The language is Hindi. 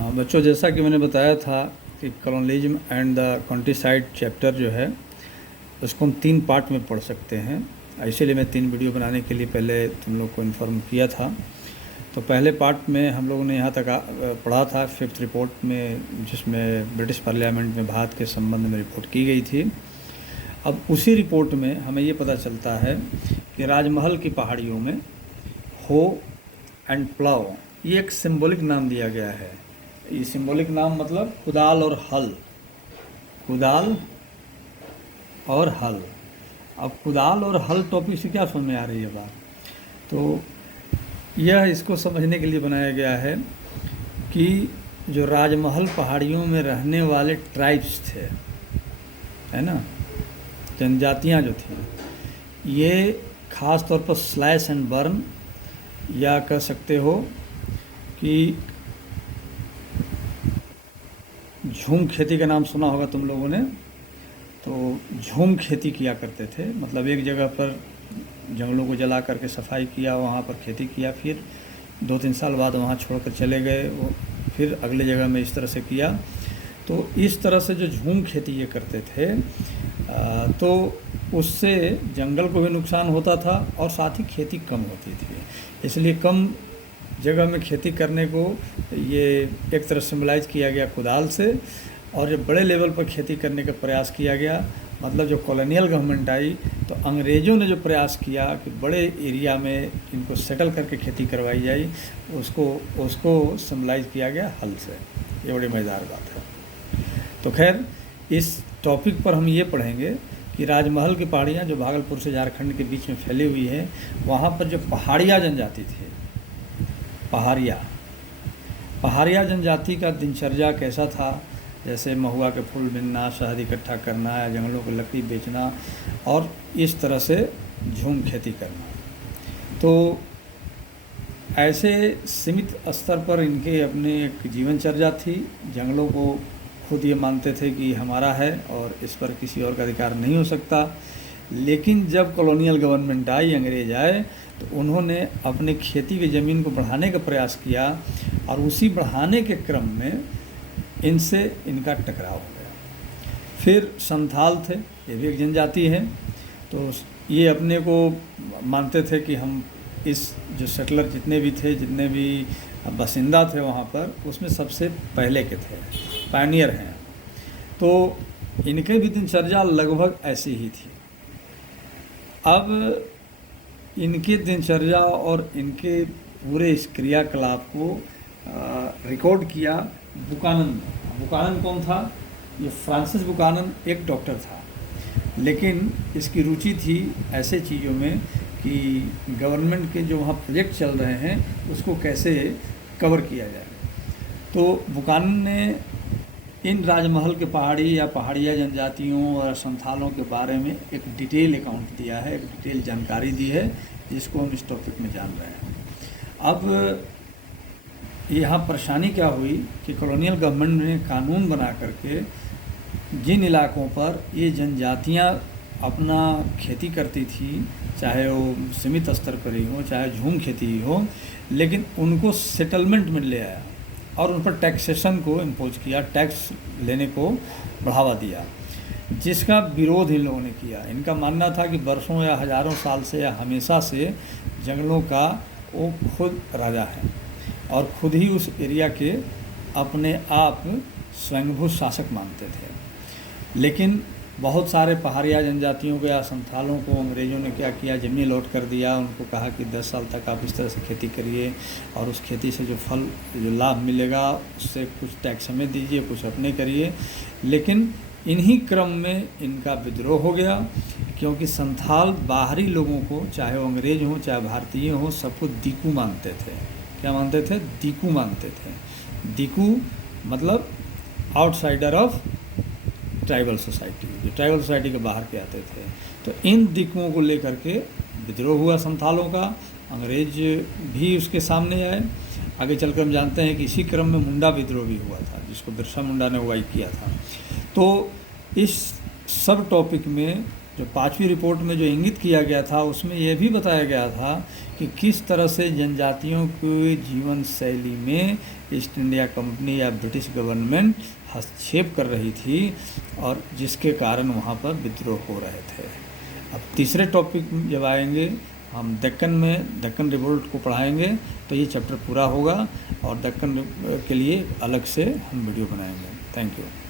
हाँ बच्चों, जैसा कि मैंने बताया था कि colonialism and the countryside chapter जो है उसको हम 3 पार्ट में पढ़ सकते हैं। इसीलिए मैं 3 वीडियो बनाने के लिए पहले तुम लोग को इन्फॉर्म किया था। तो पहले पार्ट में हम लोगों ने यहाँ तक पढ़ा था 5th रिपोर्ट में, जिसमें ब्रिटिश पार्लियामेंट में भारत के संबंध में रिपोर्ट की गई थी। अब उसी रिपोर्ट में हमें ये पता चलता है कि राजमहल की पहाड़ियों में हो एंड प्लाव, ये एक सिंबॉलिक नाम दिया गया है। ये सिंबॉलिक नाम मतलब कुदाल और हल, कुदाल और हल। अब कुदाल और हल टॉपिक से क्या समझ में आ रही है बात? तो यह इसको समझने के लिए बनाया गया है कि जो राजमहल पहाड़ियों में रहने वाले ट्राइब्स थे, है ना, जनजातियां जो थी, ये ख़ास तौर पर स्लैश एंड बर्न, या कह सकते हो कि झूम खेती का नाम सुना होगा तुम लोगों ने। तो झूम खेती किया करते थे, मतलब एक जगह पर जंगलों को जला करके सफाई किया, वहाँ पर खेती किया, फिर 2-3 साल बाद वहाँ छोड़कर चले गए, वो फिर अगले जगह में इस तरह से किया। तो इस तरह से जो झूम खेती ये करते थे, तो उससे जंगल को भी नुकसान होता था और साथ ही खेती कम होती थी। इसलिए कम जगह में खेती करने को ये एक तरह सिम्बलाइज किया गया कुदाल से, और जब बड़े लेवल पर खेती करने का प्रयास किया गया, मतलब जो कॉलोनियल गवर्नमेंट आई, तो अंग्रेज़ों ने जो प्रयास किया कि बड़े एरिया में इनको सेटल करके खेती करवाई जाए, उसको सिम्बलाइज किया गया हल से। ये बड़ी मज़ेदार बात है। तो खैर, इस टॉपिक पर हम ये पढ़ेंगे कि राजमहल की पहाड़ियाँ जो भागलपुर से झारखंड के बीच में फैली हुई हैं, वहाँ पर जो पहाड़िया जनजाति थी, पहाड़िया जनजाति का दिनचर्या कैसा था, जैसे महुआ के फूल बिनना, शहद इकट्ठा करना, या जंगलों की लकड़ी बेचना, और इस तरह से झूम खेती करना। तो ऐसे सीमित स्तर पर इनके अपने एक जीवनचर्या थी। जंगलों को खुद ये मानते थे कि हमारा है और इस पर किसी और का अधिकार नहीं हो सकता। लेकिन जब कॉलोनियल गवर्नमेंट आई, अंग्रेज आए, तो उन्होंने अपने खेती की ज़मीन को बढ़ाने का प्रयास किया, और उसी बढ़ाने के क्रम में इनसे इनका टकराव हो गया। फिर संथाल थे, ये भी एक जनजाति है। तो ये अपने को मानते थे कि हम इस जो सेटलर जितने भी थे, जितने भी बासिंदा थे वहाँ पर, उसमें सबसे पहले के थे, पायनियर हैं। तो इनके भी दिनचर्या लगभग ऐसी ही थी। अब इनके दिनचर्या और इनके पूरे इस क्रियाकलाप को रिकॉर्ड किया बुकानन ने। बुकानन कौन था? ये फ्रांसिस बुकानन एक डॉक्टर था, लेकिन इसकी रुचि थी ऐसे चीज़ों में कि गवर्नमेंट के जो वहाँ प्रोजेक्ट चल रहे हैं उसको कैसे कवर किया जाए। तो बुकानन ने इन राजमहल के पहाड़ी या पहाड़िया जनजातियों और संथालों के बारे में एक डिटेल अकाउंट दिया है, एक डिटेल जानकारी दी है, जिसको हम इस टॉपिक में जान रहे हैं। अब यहाँ परेशानी क्या हुई कि कॉलोनियल गवर्नमेंट ने कानून बना करके जिन इलाकों पर ये जनजातियाँ अपना खेती करती थी, चाहे वो सीमित स्तर पर ही हो, चाहे झूम खेती ही हो, लेकिन उनको सेटलमेंट में ले आया और उन पर टैक्सेशन को इम्पोज किया, टैक्स लेने को बढ़ावा दिया, जिसका विरोध इन लोगों ने किया। इनका मानना था कि बरसों या हज़ारों साल से या हमेशा से जंगलों का वो खुद राजा है और खुद ही उस एरिया के अपने आप स्वयंभू शासक मानते थे। लेकिन बहुत सारे पहाड़िया जनजातियों को या संथालों को अंग्रेज़ों ने क्या किया, ज़मीन लौट कर दिया। उनको कहा कि 10 साल तक आप इस तरह से खेती करिए, और उस खेती से जो फल, जो लाभ मिलेगा, उससे कुछ टैक्स हमें दीजिए, कुछ अपने करिए। लेकिन इन्हीं क्रम में इनका विद्रोह हो गया, क्योंकि संथाल बाहरी लोगों को, चाहे वो अंग्रेज हों चाहे भारतीय हों, सबको दीकू मानते थे। क्या मानते थे? दीकू मानते थे। दीकू मतलब आउटसाइडर ऑफ ट्राइबल सोसाइटी, जो ट्राइबल सोसाइटी के बाहर के आते थे। तो इन दिक्कुओं को लेकर के विद्रोह हुआ संथालों का। अंग्रेज भी उसके सामने आए। आगे चलकर हम जानते हैं कि इसी क्रम में मुंडा विद्रोह भी हुआ था, जिसको बिरसा मुंडा ने अगुवाई किया था। तो इस सब टॉपिक में जो 5वीं रिपोर्ट में जो इंगित किया गया था, उसमें यह भी बताया गया था कि किस तरह से जनजातियों के जीवन शैली में ईस्ट इंडिया कंपनी या ब्रिटिश गवर्नमेंट हस्तक्षेप कर रही थी और जिसके कारण वहाँ पर विद्रोह हो रहे थे। अब तीसरे टॉपिक जब आएंगे हम दक्कन रिवोल्ट को पढ़ाएंगे तो ये चैप्टर पूरा होगा और दक्कन के लिए अलग से हम वीडियो बनाएंगे। Thank you.